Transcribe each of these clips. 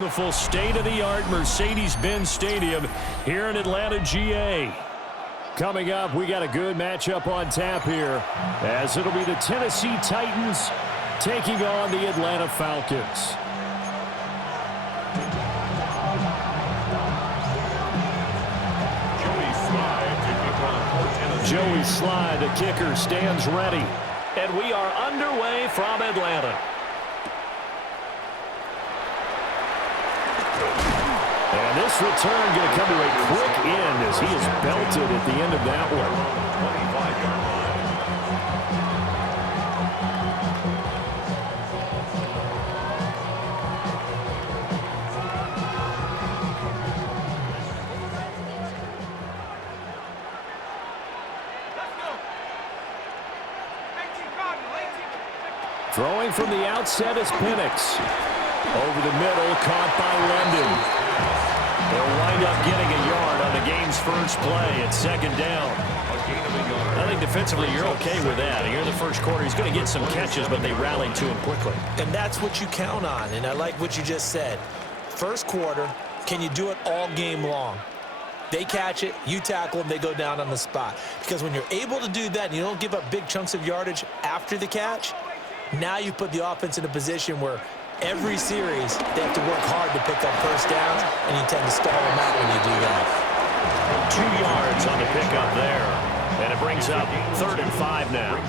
Beautiful state-of-the-art Mercedes-Benz Stadium here in Atlanta, GA. Coming up, we got a good matchup on tap here, as it'll be the Tennessee Titans taking on the Atlanta Falcons. Joey Slye, the kicker, stands ready. And we are underway from Atlanta. And this return going to come to a quick end as he is belted at the end of that one. 25-yard line. Throwing from the outset is Penix. Over the middle, caught by London. They'll wind up getting a yard on the game's first play at second down. I think defensively you're okay with that. Here in the first quarter, he's going to get some catches, but they rallied to him quickly. And that's what you count on, and I like what you just said. First quarter, can you do it all game long? They catch it, you tackle them, they go down on the spot. Because when you're able to do that and you don't give up big chunks of yardage after the catch, now you put the offense in a position where every series, they have to work hard to pick up first downs, and you tend to stall them out when you do that. 2 yards on the pickup there. And it brings up 3rd and 5 now.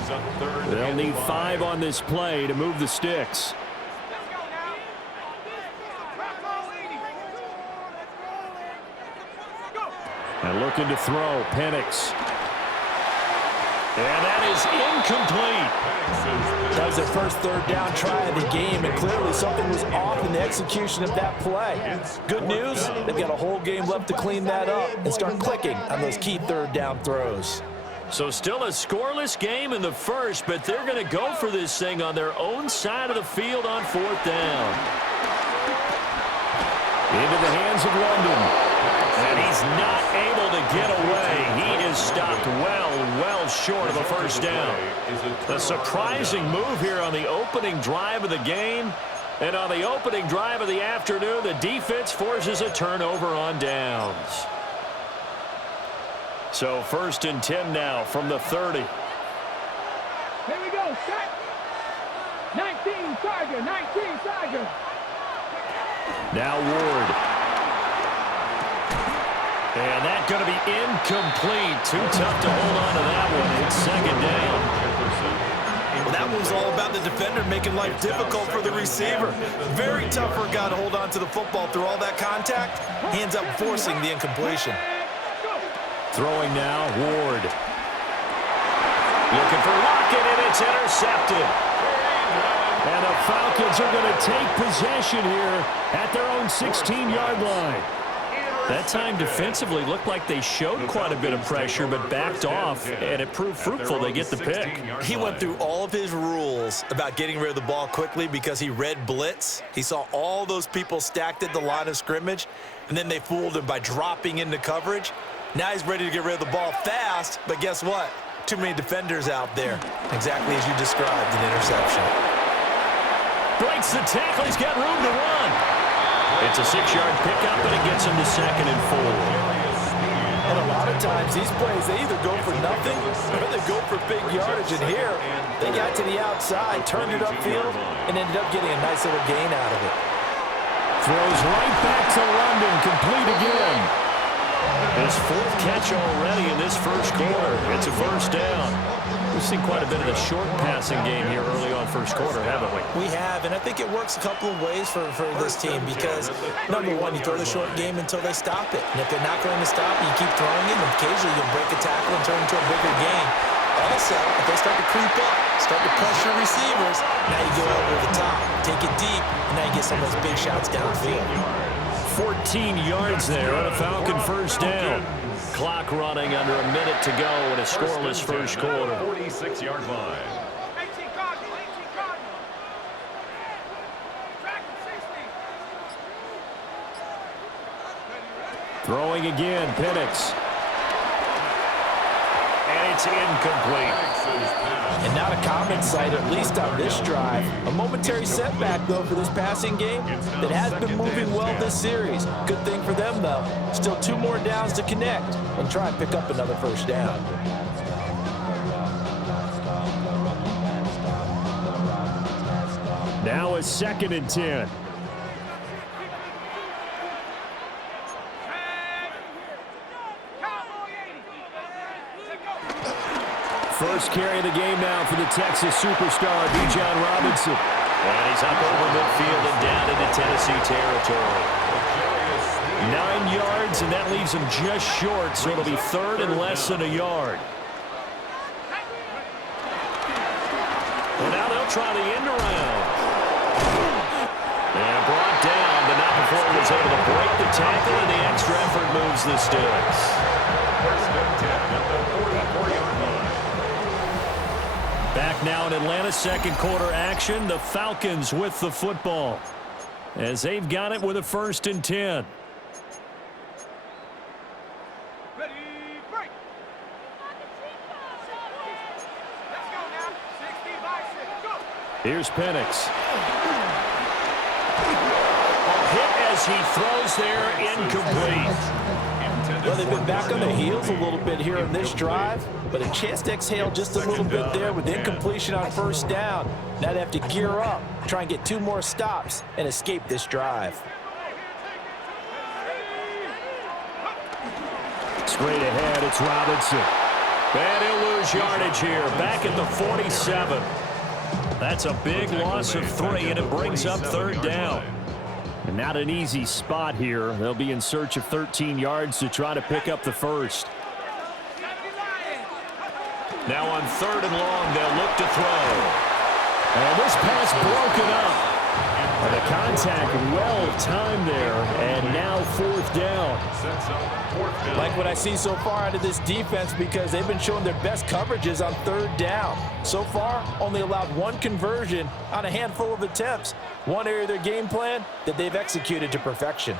They'll need 5 on this play to move the sticks. And looking to throw, Penix. And that is incomplete. That was their first third down try of the game, and clearly something was off in the execution of that play. Good news, they've got a whole game left to clean that up and start clicking on those key third down throws. So still a scoreless game in the first, but they're going to go for this thing on their own side of the field on 4th down. Into the hands of London. And he's not able to get away. He is stopped well short of a first down. A surprising move here on the opening drive of the game. And on the opening drive of the afternoon, the defense forces a turnover on downs. So 1st and 10 now from the 30. Here we go, set. 19, Tiger. Now Ward. And that's going to be incomplete. Too tough to hold on to that one. It's 2nd down. Well, that was all about the defender making life difficult for the receiver. Very tough for a guy to hold on to the football through all that contact. He ends up forcing the incompletion. Throwing now, Ward. Looking for Lockett, and it's intercepted. And the Falcons are going to take possession here at their own 16-yard line. That time defensively looked like they showed quite a bit of pressure but backed off, and it proved fruitful. They get the pick. He went through all of his rules about getting rid of the ball quickly because he read blitz. He saw all those people stacked at the line of scrimmage, and then they fooled him by dropping into coverage. Now he's ready to get rid of the ball fast, but guess what? Too many defenders out there. Exactly as you described, an interception. Breaks the tackle. He's got room to run. It's a 6-yard pickup, but it gets him to 2nd and 4. And a lot of times, these plays, they either go for nothing or they go for big yardage. And here, they got to the outside, turned it upfield, and ended up getting a nice little gain out of it. Throws right back to London, complete again. His 4th catch already in this first quarter. It's a first down. We've seen quite a bit of the short passing game here early on first quarter, haven't we? We have, and I think it works a couple of ways for this team because, number one, you throw the short game until they stop it. And if they're not going to stop it, you keep throwing it, and occasionally you'll break a tackle and turn into a bigger game. Also, if they start to creep up, start to pressure receivers, now you go over the top, take it deep, and now you get some of those big shots downfield. 14 yards there on a Falcon first down. Clock running under a minute to go in a scoreless first quarter. 46-yard line. Throwing again, Penix. and it's incomplete. And not a common sight, at least on this drive. A momentary setback, though, for this passing game that has been moving well this series. Good thing for them, though. Still 2 more downs to connect and try and pick up another first down. Now a 2nd and 10. First carry of the game now for the Texas superstar, Bijan Robinson. And he's up over midfield and down into Tennessee territory. 9 yards, and that leaves him just short, so it'll be 3rd and less than a yard. Well, now they'll try the end around. And brought down, but not before he was able to break the tackle, and the extra effort moves the sticks. First and 10 at the 44-yard line. Back now in Atlanta's second quarter action. The Falcons with the football as they've got it with a 1st and 10. Ready, break. Let's go now. 60 by 6. Go. Here's Penix. Hit as he throws there, incomplete. Well, they've been back on their heels a little bit here on this drive, but a chance to exhale just a little bit there with incompletion on 1st down. Now they have to gear up, try and get 2 more stops, and escape this drive. Straight ahead, it's Robinson. And he'll lose yardage here, back at the 47. That's a big loss of 3, and it brings up 3rd down. And not an easy spot here. They'll be in search of 13 yards to try to pick up the first. Now on 3rd and long, they'll look to throw. And this pass broken up. And the contact well timed there, and now 4th down. Like what I see so far out of this defense because they've been showing their best coverages on 3rd down. So far, only allowed 1 conversion on a handful of attempts. One area of their game plan that they've executed to perfection.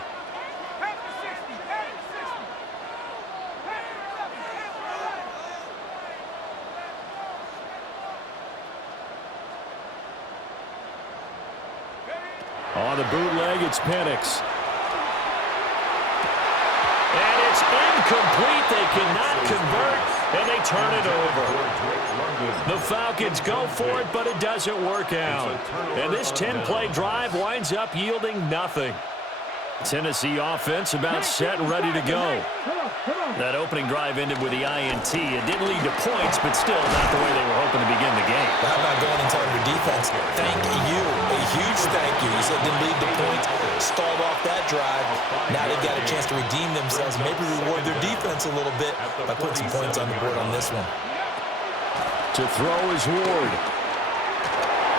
On the bootleg, it's Penix. And it's incomplete. They cannot convert, and they turn it over. The Falcons go for it, but it doesn't work out. And this 10-play drive winds up yielding nothing. Tennessee offense about set and ready to go. That opening drive ended with the INT. It didn't lead to points, but still not the way they were hoping to begin the game. How about going and telling your defense, thank you, a huge thank you. You said didn't lead to points, stalled off that drive. Now they've got a chance to redeem themselves, maybe reward their defense a little bit by putting some points on the board on this one. To throw is Ward.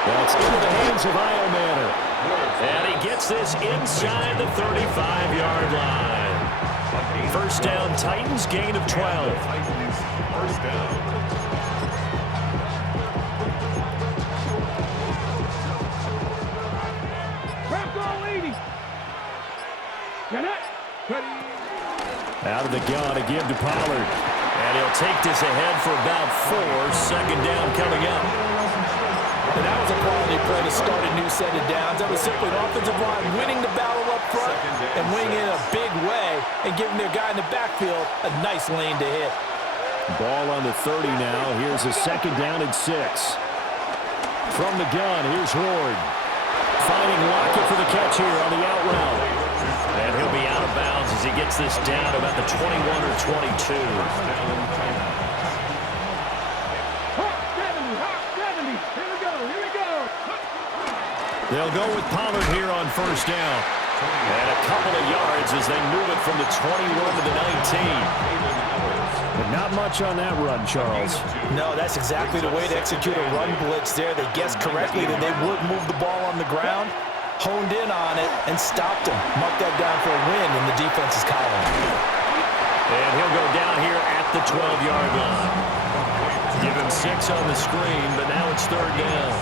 That's into the hands of Iomanner. And he gets this inside the 35-yard line. First down, Titans, gain of 12. First down. Out of the gun, a give to Pollard. And he'll take this ahead for about 4. 2nd down coming up. And that was a quality play to start a new set of downs. That was simply an offensive line winning the battle up front and winning in a big way and giving their guy in the backfield a nice lane to hit. Ball on the 30 now. Here's a 2nd down and 6. From the gun, here's Ward. Finding Lockett for the catch here on the out route. And he'll be out of bounds as he gets this down about the 21 or 22. They'll go with Pollard here on 1st down. And a couple of yards as they move it from the 21 to the 19. But not much on that run, Charles. No, that's exactly the way to execute a run blitz there. They guessed correctly that they would move the ball on the ground, honed in on it, and stopped them. Mark that down for a win in the defense's column. And he'll go down here at the 12-yard line. Give him 6 on the screen, but now it's 3rd down.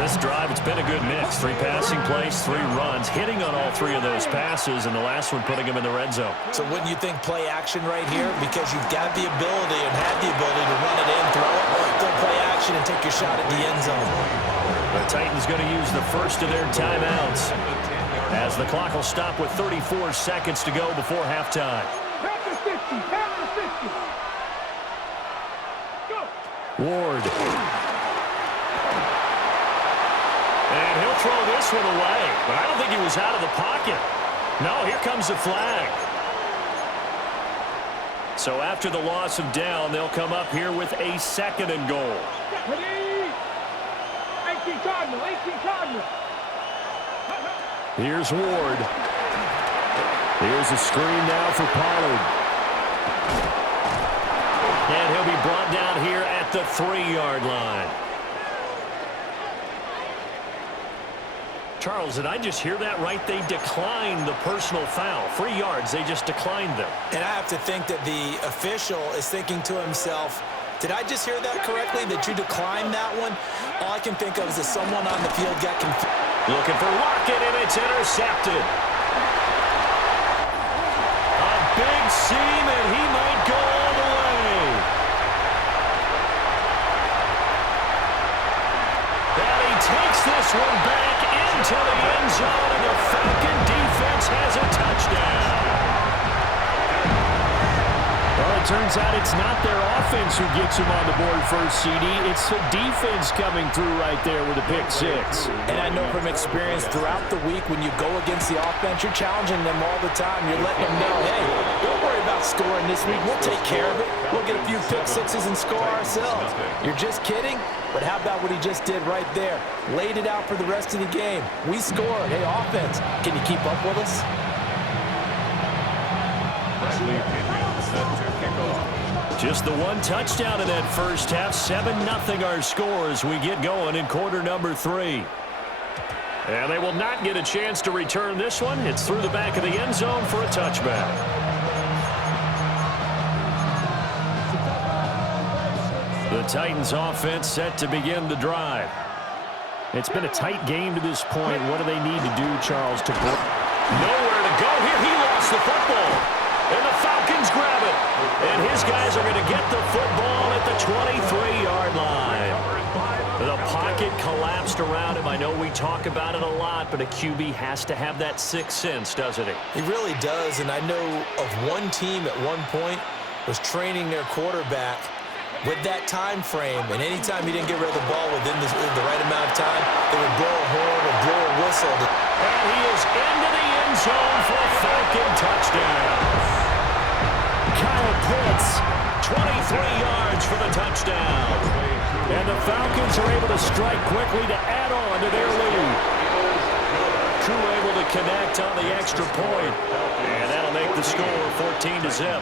This drive, it's been a good mix. 3 passing plays, 3 runs, hitting on all 3 of those passes, and the last one putting him in the red zone. So wouldn't you think play action right here? Because you've got the ability and had the ability to run it in, throw it, go play action, and take your shot at the end zone. The Titans going to use the first of their timeouts as the clock will stop with 34 seconds to go before halftime. Packers 50, Packers 50. Go. Ward. And he'll throw this one away, but I don't think he was out of the pocket. No, here comes the flag. So after the loss of down, they'll come up here with a 2nd and goal. Ready? 18 Cardinal, 18 Cardinal. Here's Ward. Here's a screen now for Pollard. And he'll be brought down here at the 3-yard line. Charles, did I just hear that right? They declined the personal foul. 3 yards, they just declined them. And I have to think that the official is thinking to himself, did I just hear that correctly, that you declined that one? All I can think of is that someone on the field got confused. Looking for Lockett, and it's intercepted. A big seam, and he might go all the way. And he takes this one back into the end zone, and the Falcon defense has a touchdown. Well, it turns out it's not their offense who gets him on the board first, CD. It's the defense coming through right there with a pick 6. And I know from experience throughout the week when you go against the offense, you're challenging them all the time. You're letting them know, hey, don't worry about scoring this week. We'll take care of it. We'll get a few pick 6s and score ourselves. You're just kidding? But how about what he just did right there? Laid it out for the rest of the game. We scored. Hey, offense, can you keep up with us? Just the one touchdown in that first half. 7-0 our score as we get going in quarter number 3. And they will not get a chance to return this one. It's through the back of the end zone for a touchback. The Titans offense set to begin the drive. It's been a tight game to this point. What do they need to do, Charles, to break? Nowhere to go here. He lost the football. And the Falcons grab it. And his guys are going to get the football at the 23-yard line. The pocket collapsed around him. I know we talk about it a lot, but a QB has to have that 6th sense, doesn't he? He really does, and I know of one team at one point was training their quarterback with that time frame, and anytime he didn't get rid of the ball within the right amount of time, they would blow a horn or blow a whistle. And he is into the end zone for a Falcon touchdown. Kyle Pitts, 23 yards for the touchdown. And the Falcons are able to strike quickly to add on to their lead. Crew able to connect on the extra point. And that'll make the score 14-0.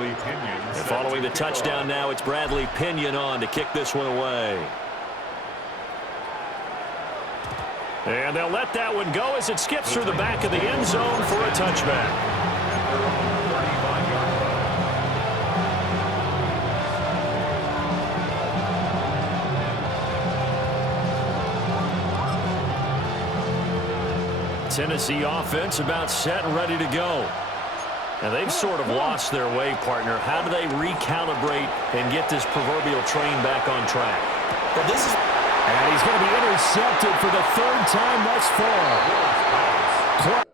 And following the touchdown now, it's Bradley Pinion on to kick this one away. And they'll let that one go as it skips through the back of the end zone for a touchback. Tennessee offense about set and ready to go. And they've sort of lost their way, partner. How do they recalibrate and get this proverbial train back on track? Well, this is... And he's going to be intercepted for the 3rd time thus far.